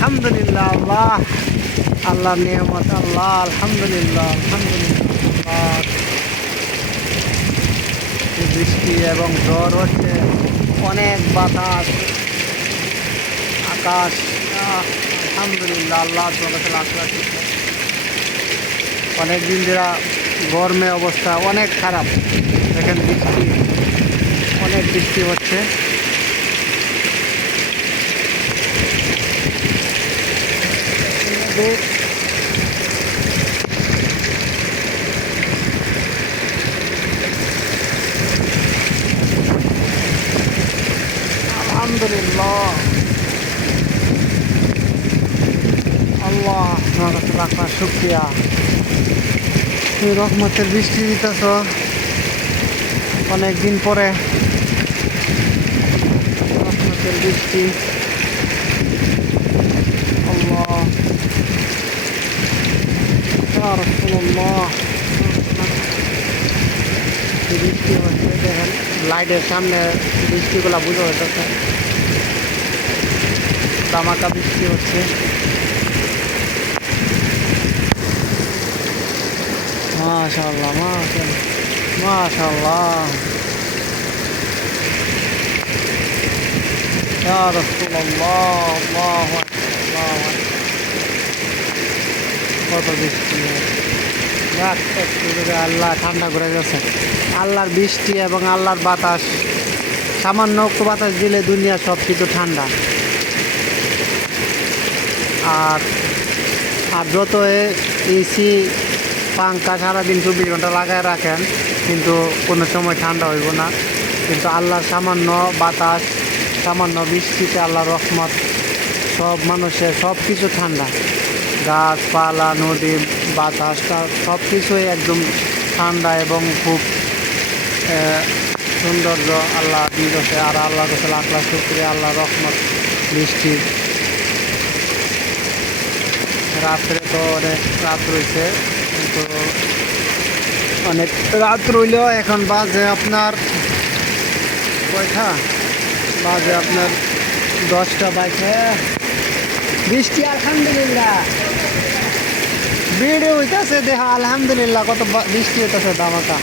আলহামদুলিল্লাহ আল্লাহ, আল্লাহর নিয়ামত আল্লাহ, আলহামদুলিল্লাহ আলহামদুলিল্লাহ। বৃষ্টি এবং ঝড় হচ্ছে, অনেক বাতাস, আকাশ। আলহামদুলিল্লাহ আল্লাহ অনেক দিন ধরে গরমে অবস্থা অনেক খারাপ। দেখেন বৃষ্টি, অনেক বৃষ্টি হচ্ছে। আলহামদুলিল্লাহ আল্লাহ, তোমার কাছে লাখ লাখ শুকরিয়া। তুমি রহমতের বৃষ্টি দিতেছ অনেকদিন পরে, রহমতের বৃষ্টি। আল্লাহ ইয়া রাসূলুল্লাহ। বৃষ্টি হচ্ছে, দেখেন লাইটের সামনে বৃষ্টিগুলা বুঝে হইতেছে, দামাকা বৃষ্টি হচ্ছে। মাশাআল্লাহ মাশাআল্লাহ ইয়া রাসূলুল্লাহ। আল্লাহু আকবার। কত বৃষ্টি, আল্লাহ ঠান্ডা করে গেছে। আল্লাহর বৃষ্টি এবং আল্লাহর বাতাস, সামান্য একটু বাতাস দিলে দুনিয়া সব কিছু ঠান্ডা। আর আর যত এসি পাঙ্খা সারাদিন 24 ঘন্টা লাগায় রাখেন, কিন্তু কোনো সময় ঠান্ডা হইব না। কিন্তু আল্লাহর সামান্য বাতাস, সামান্য বৃষ্টিতে আল্লাহর রহমত, সব মানুষের সব কিছু ঠান্ডা। গাছপালা, নদী, বাতাসটা সব কিছুই একদম ঠান্ডা এবং খুব সৌন্দর্য আল্লাহ দিয়েছে। আর আল্লাহ কাছে লাখ লাখ শুকরিয়া, আল্লাহ রহমত বৃষ্টি। রাত্রে তো অনেক রাত রয়েছে, কিন্তু অনেক রাত রইলেও এখন বাজে আপনার কয়টা বাজে, আপনার 10টা বাজে। বৃষ্টি আলহামদুলিল্লাহ বেড়ে হইতেছে, দেখা আলহামদুলিল্লাহ কত বৃষ্টি হইতেছে দামাকা।